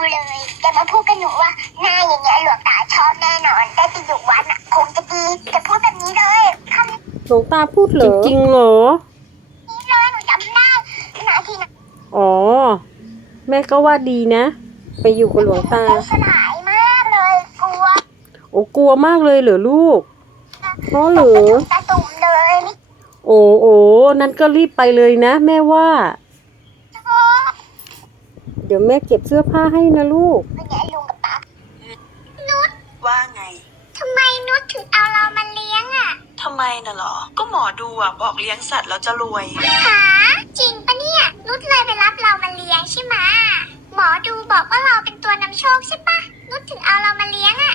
เลยแกมาพูดกับหนูว่าหน้าอย่างเงี้ยหลวงตาชอบแน่นอนแต่ที่อยู่วัดอ่ะคงจะดีจะพูดแบบนี้เลยคำหลวงตาพูดเหรอจริงเหรอนี่เลยหนูจำได้นาทีนะอ๋อ แม่ก็ว่าดีนะ ไปอยู่กับหลวงตาสลายมากเลยกลัวโอ้กลัวมากเลยเหรอลูกเพราะเหรอโอ้โอ้นั่นก็รีบไปเลยนะ แม่ว่าเดี๋ยวแม่เก็บเสื้อผ้าให้นะลูกไม่ได้ลุงกับป๊นุชว่าไง ทำไมนุชถึงเอาเรามาเลี้ยงอะ่ะทำไมน่ะหรอ ก็หมอดูอะบอกเลี้ยงสัตว์แล้วจะรวยฮะจริงปะเนี่ย นุชเลยไปรับเรามาเลี้ยงใช่ไหมหมอดูบอกว่าเราเป็นตัวนำโชคใช่ปะ นุชถึงเอาเรามาเลี้ยงอ่ะ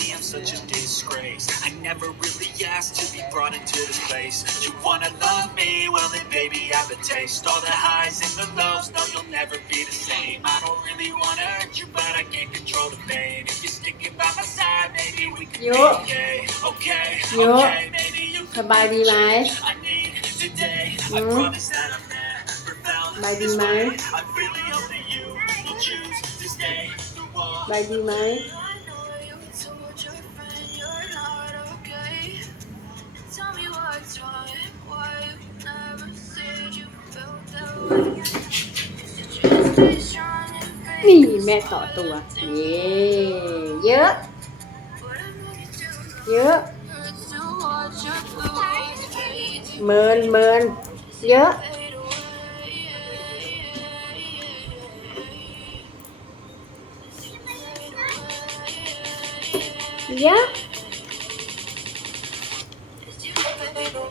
Yeah. such a disgrace. I never really asked to be brought into this place. You wanna love me? Well then, baby, have a taste. All the highs and the lows, no, you'll never be the same. I don't really wanna hurt you, but I can't control the pain. If you're sticking by my side, maybe we can Yo. be okay. Okay, okay. can be the I need today. Yo. I promise that I've never my this way. I really hope you will choose to stay the one. นี่แม่ต่อตัวเย้เยอะเยอะเมินเมินเยอะเยอะ